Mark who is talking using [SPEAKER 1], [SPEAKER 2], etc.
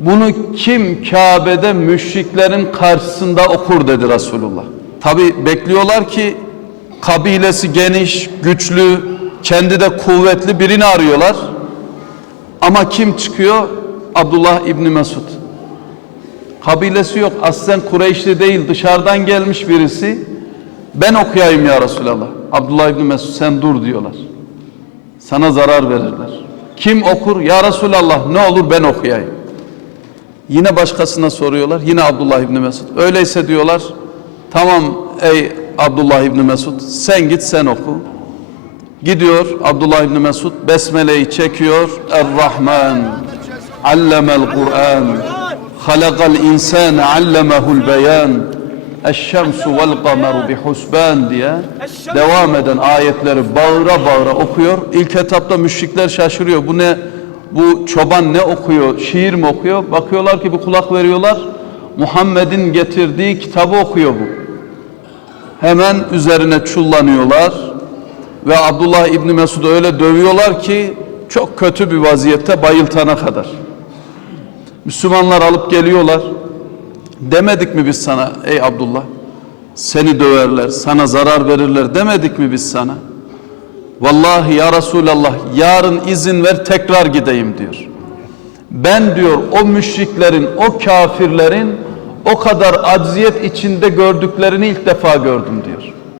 [SPEAKER 1] Bunu kim Kabe'de müşriklerin karşısında okur dedi Resulullah. Tabi bekliyorlar ki kabilesi geniş, güçlü, kendi de kuvvetli birini arıyorlar. Ama kim çıkıyor? Abdullah İbni Mesud. Kabilesi yok. Aslen Kureyşli değil. Dışarıdan gelmiş birisi. Ben okuyayım ya Resulallah. Abdullah İbni Mesud sen dur diyorlar. Sana zarar verirler. Kim okur? Ya Resulallah ne olur ben okuyayım. Yine başkasına soruyorlar. Yine Abdullah İbni Mesud. Öyleyse diyorlar tamam ey Abdullah İbni Mesud sen git sen oku. Gidiyor Abdullah İbni Mesud Besmele'yi çekiyor. Er-Rahman allemel Kur'an halakal insan allemehul beyan Eşşemsu vel kameru bi husban diye devam eden ayetleri bağıra bağıra okuyor. İlk etapta müşrikler şaşırıyor. Bu ne? Bu çoban ne okuyor? Şiir mi okuyor? Bakıyorlar ki bir kulak veriyorlar. Muhammed'in getirdiği kitabı okuyor bu. Hemen üzerine çullanıyorlar ve Abdullah İbni Mesud'u öyle dövüyorlar ki çok kötü bir vaziyette bayıltana kadar. Müslümanlar alıp geliyorlar. Demedik mi biz sana ey Abdullah? Seni döverler, sana zarar verirler demedik mi biz sana? Vallahi ya Resulallah yarın izin ver tekrar gideyim diyor. Ben diyor o müşriklerin, o kafirlerin o kadar acziyet içinde gördüklerini ilk defa gördüm diyor.